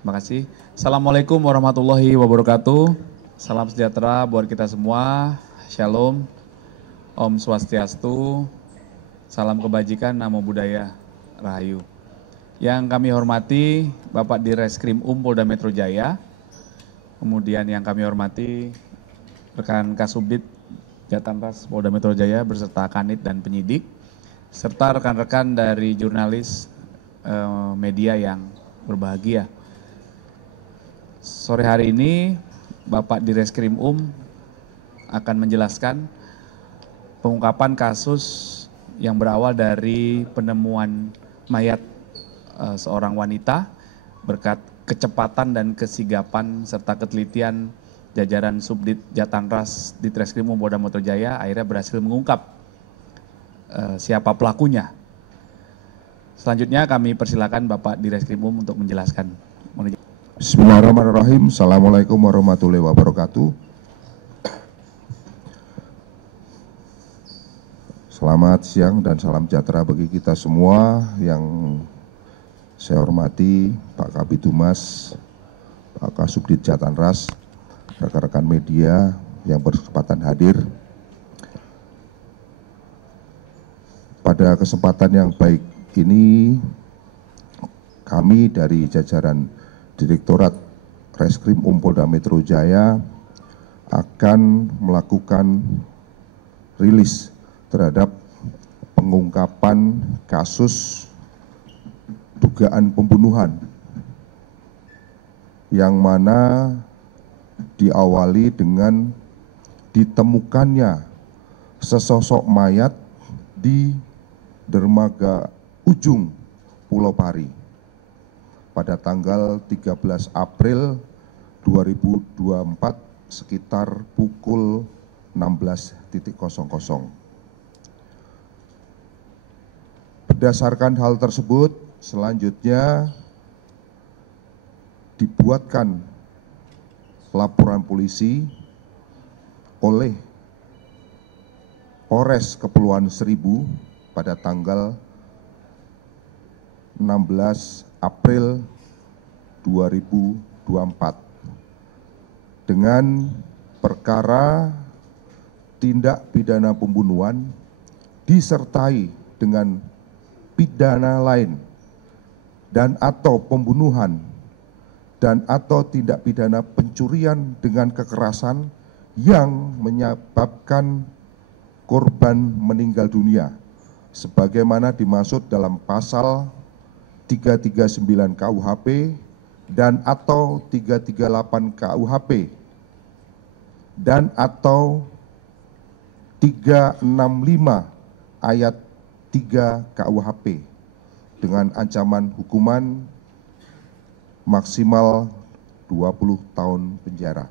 Terima kasih. Assalamualaikum warahmatullahi wabarakatuh. Salam sejahtera buat kita semua. Shalom, Om Swastiastu, salam kebajikan, namo buddhaya, rahayu. Yang kami hormati Bapak Direskrim Polda Metro Jaya, kemudian yang kami hormati rekan Kasubdit Jatanras Polda Metro Jaya beserta Kanit dan penyidik, serta rekan-rekan dari jurnalis media yang berbahagia. Sore hari ini Bapak Direskrim akan menjelaskan pengungkapan kasus yang berawal dari penemuan mayat seorang wanita berkat kecepatan dan kesigapan serta ketelitian jajaran Subdit Jatanras Ditreskrim Polda Metro Jaya akhirnya berhasil mengungkap siapa pelakunya. Selanjutnya kami persilakan Bapak Direskrim untuk menjelaskan. Bismillahirrahmanirrahim. Assalamualaikum warahmatullahi wabarakatuh. Selamat siang dan salam sejahtera bagi kita semua. Yang saya hormati Pak Kabid Humas, Pak Kasubdit Jatanras, rekan-rekan media yang berkesempatan hadir. Pada kesempatan yang baik ini, kami dari jajaran Direktorat Reskrim Polda Metro Jaya akan melakukan rilis terhadap pengungkapan kasus dugaan pembunuhan yang mana diawali dengan ditemukannya sesosok mayat di dermaga Ujung Pulau Pari pada tanggal 13 April 2024 sekitar pukul 16.00. Berdasarkan hal tersebut, selanjutnya dibuatkan laporan polisi oleh Polres Kepulauan Seribu pada tanggal 16 April 2024 dengan perkara tindak pidana pembunuhan disertai dengan pidana lain dan atau pembunuhan dan atau tindak pidana pencurian dengan kekerasan yang menyebabkan korban meninggal dunia sebagaimana dimaksud dalam pasal 339 KUHP dan atau 338 KUHP dan atau 365 ayat 3 KUHP dengan ancaman hukuman maksimal 20 tahun penjara.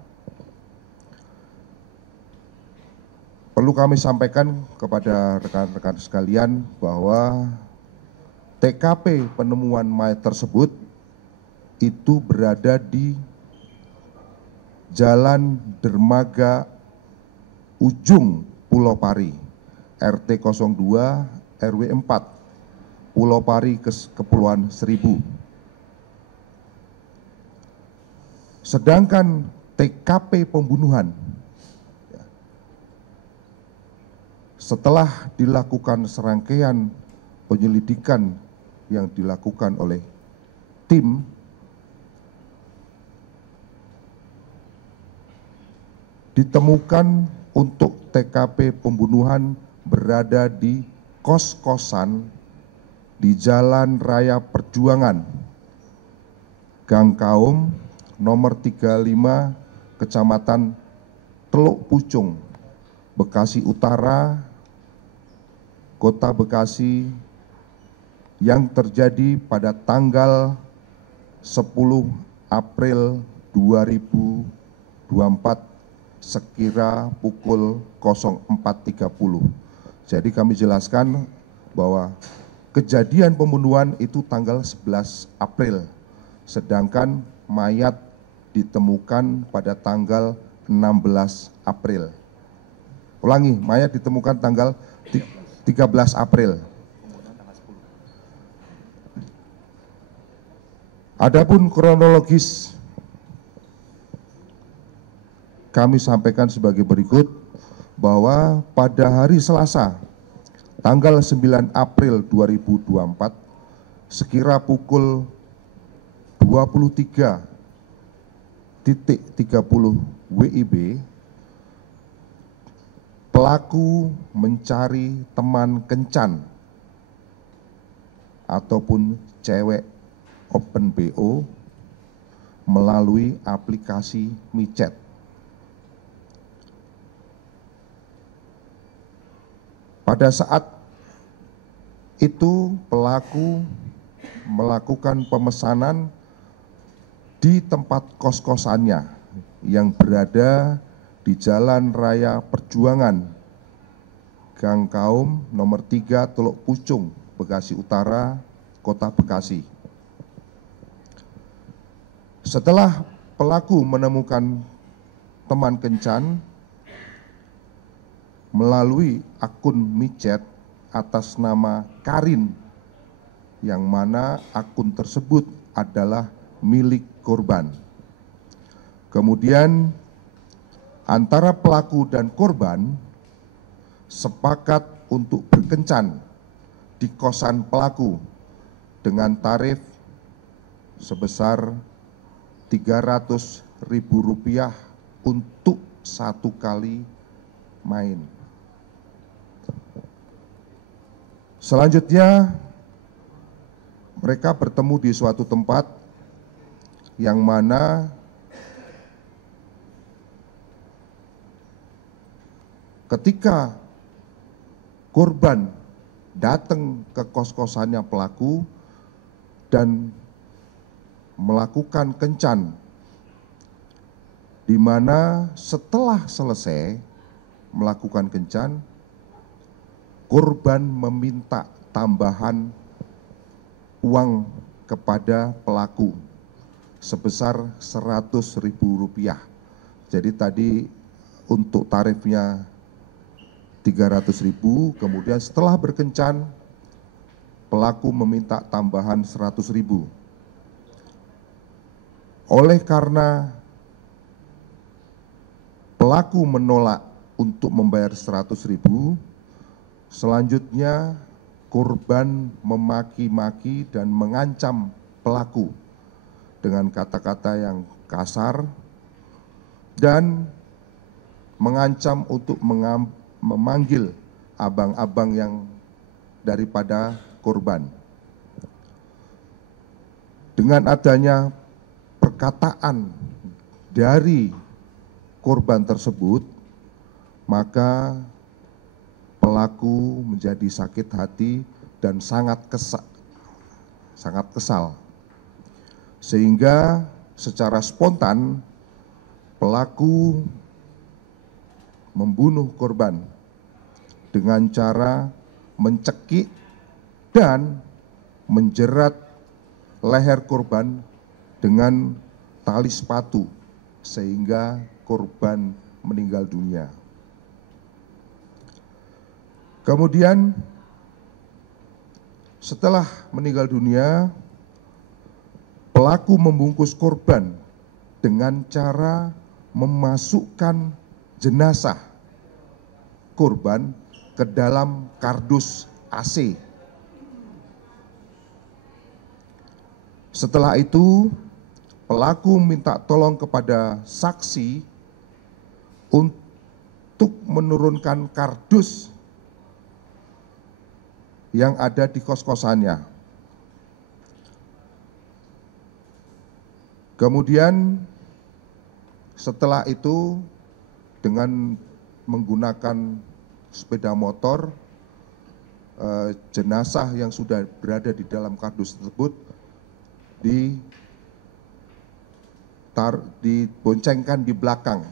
Perlu kami sampaikan kepada rekan-rekan sekalian bahwa TKP penemuan mayat tersebut itu berada di Jalan Dermaga Ujung Pulau Pari, RT 02 RW 4, Pulau Pari, Kepulauan Seribu. Sedangkan TKP pembunuhan setelah dilakukan serangkaian penyelidikan yang dilakukan oleh tim, ditemukan untuk TKP pembunuhan berada di kos-kosan di Jalan Raya Perjuangan, Gang Kaum, nomor 35, Kecamatan Teluk Pucung, Bekasi Utara, Kota Bekasi, yang terjadi pada tanggal 10 April 2024 sekira pukul 04.30. Jadi kami jelaskan bahwa kejadian pembunuhan itu tanggal 11 April, sedangkan mayat ditemukan pada tanggal 16 April. Ulangi, mayat ditemukan tanggal 13 April. Adapun kronologis kami sampaikan sebagai berikut, bahwa pada hari Selasa tanggal 9 April 2024 sekira pukul 23.30 WIB, pelaku mencari teman kencan ataupun cewek open BO melalui aplikasi micet. Pada saat itu pelaku melakukan pemesanan di tempat kos-kosannya yang berada di Jalan Raya Perjuangan, Gang Kaum nomor 3 Teluk Pucung, Bekasi Utara, Kota Bekasi. Setelah pelaku menemukan teman kencan melalui akun micet atas nama Karin, yang mana akun tersebut adalah milik korban. Kemudian antara pelaku dan korban sepakat untuk berkencan di kosan pelaku dengan tarif sebesar Rp300.000 untuk satu kali main. Selanjutnya mereka bertemu di suatu tempat yang mana ketika korban datang ke kos-kosannya pelaku dan melakukan kencan, di mana setelah selesai melakukan kencan, korban meminta tambahan uang kepada pelaku sebesar Rp100.000. Jadi tadi untuk tarifnya Rp300.000, kemudian setelah berkencan pelaku meminta tambahan Rp100.000. Oleh karena pelaku menolak untuk membayar Rp100.000, selanjutnya korban memaki-maki dan mengancam pelaku dengan kata-kata yang kasar dan mengancam untuk memanggil abang-abang yang daripada korban. Dengan adanya perkataan dari korban tersebut, maka pelaku menjadi sakit hati dan sangat kesal. Sehingga secara spontan pelaku membunuh korban dengan cara mencekik dan menjerat leher korban dengan tali sepatu sehingga korban meninggal dunia. Kemudian setelah meninggal dunia, pelaku membungkus korban dengan cara memasukkan jenazah korban ke dalam kardus AC. Setelah itu, pelaku minta tolong kepada saksi untuk menurunkan kardus yang ada di kos-kosannya. Kemudian setelah itu dengan menggunakan sepeda motor, jenazah yang sudah berada di dalam kardus tersebut diboncengkan di belakang.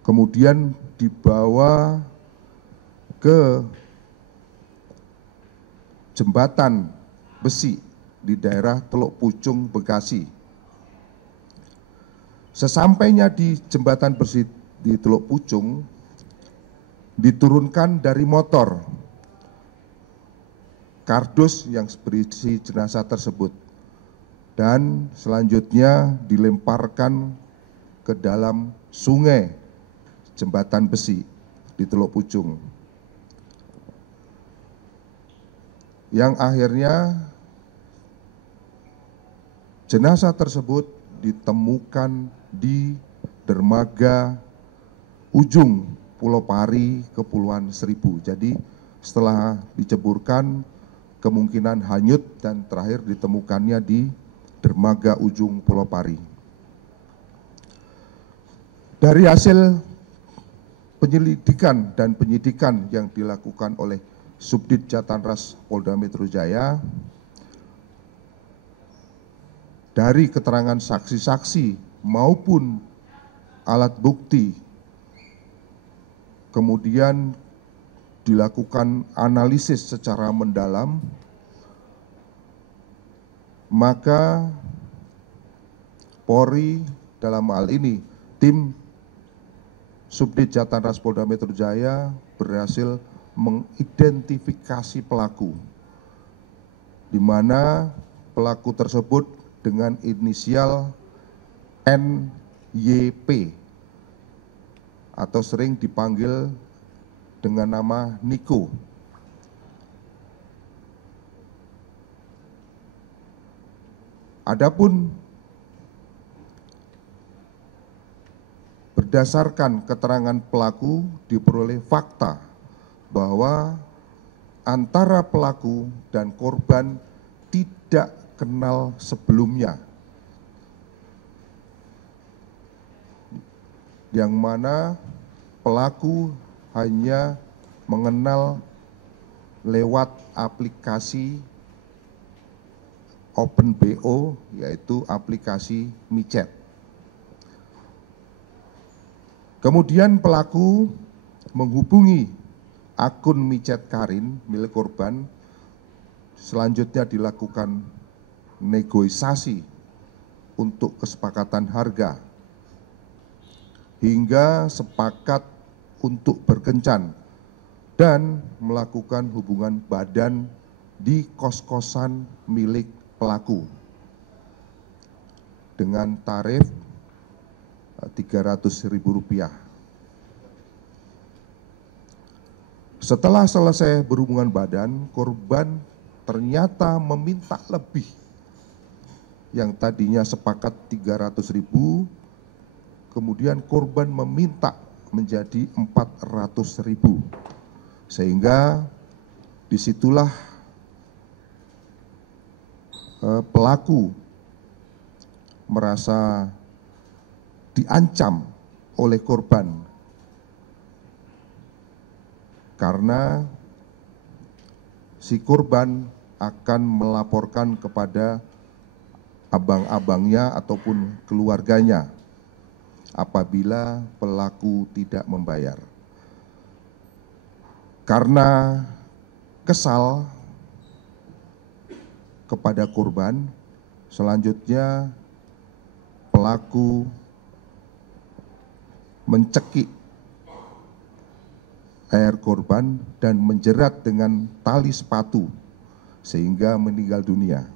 Kemudian dibawa ke jembatan besi di daerah Teluk Pucung, Bekasi. Sesampainya di jembatan besi di Teluk Pucung, diturunkan dari motor kardus yang berisi jenazah tersebut. dan selanjutnya dilemparkan ke dalam sungai Jembatan Besi di Teluk Pucung, yang akhirnya jenazah tersebut ditemukan di dermaga ujung Pulau Pari, Kepulauan Seribu. Jadi setelah diceburkan, kemungkinan hanyut dan terakhir ditemukannya di dermaga ujung Pulau Pari. Dari hasil penyelidikan dan penyidikan yang dilakukan oleh Subdit Jatanras Polda Metro Jaya, dari keterangan saksi-saksi maupun alat bukti, kemudian dilakukan analisis secara mendalam, maka Polri dalam hal ini tim Subdit Jatanras Polda Metro Jaya berhasil mengidentifikasi pelaku, di mana pelaku tersebut dengan inisial NYP atau sering dipanggil dengan nama Niko. Adapun berdasarkan keterangan pelaku diperoleh fakta bahwa antara pelaku dan korban tidak kenal sebelumnya, yang mana pelaku hanya mengenal lewat aplikasi OpenBO, yaitu aplikasi micet. Kemudian pelaku menghubungi akun micet Karin milik korban, selanjutnya dilakukan negosiasi untuk kesepakatan harga, hingga sepakat untuk berkencan dan melakukan hubungan badan di kos-kosan milik pelaku dengan tarif Rp300.000. Setelah selesai berhubungan badan, korban ternyata meminta lebih. Yang tadinya sepakat Rp300.000, kemudian korban meminta menjadi Rp400.000. Sehingga disitulah pelaku merasa diancam oleh korban karena si korban akan melaporkan kepada abang-abangnya ataupun keluarganya apabila pelaku tidak membayar. Karena kesal kepada korban, selanjutnya pelaku mencekik leher korban dan menjerat dengan tali sepatu sehingga meninggal dunia.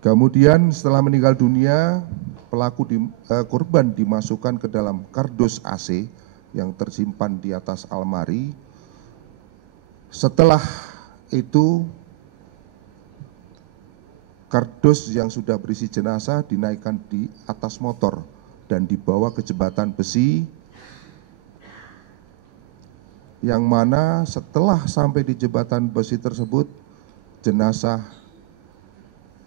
Kemudian setelah meninggal dunia, korban dimasukkan ke dalam kardus AC yang tersimpan di atas almari. Setelah itu kardus yang sudah berisi jenazah dinaikkan di atas motor dan dibawa ke jembatan besi, yang mana setelah sampai di jembatan besi tersebut, jenazah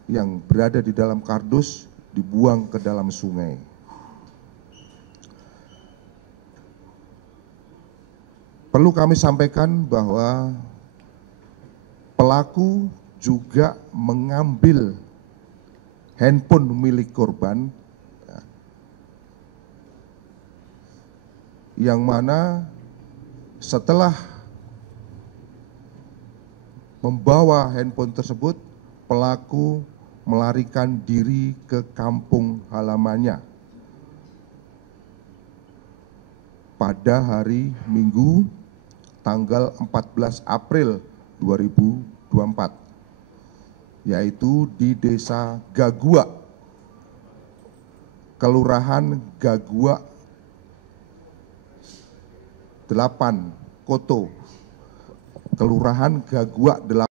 yang berada di dalam kardus dibuang ke dalam sungai. Perlu kami sampaikan bahwa pelaku juga mengambil handphone milik korban, yang mana setelah membawa handphone tersebut, pelaku melarikan diri ke kampung halamannya pada hari Minggu tanggal 14 April 2024. yaitu di Desa Gagua, Kelurahan Gagua 8, Koto, Kelurahan Gagua 8.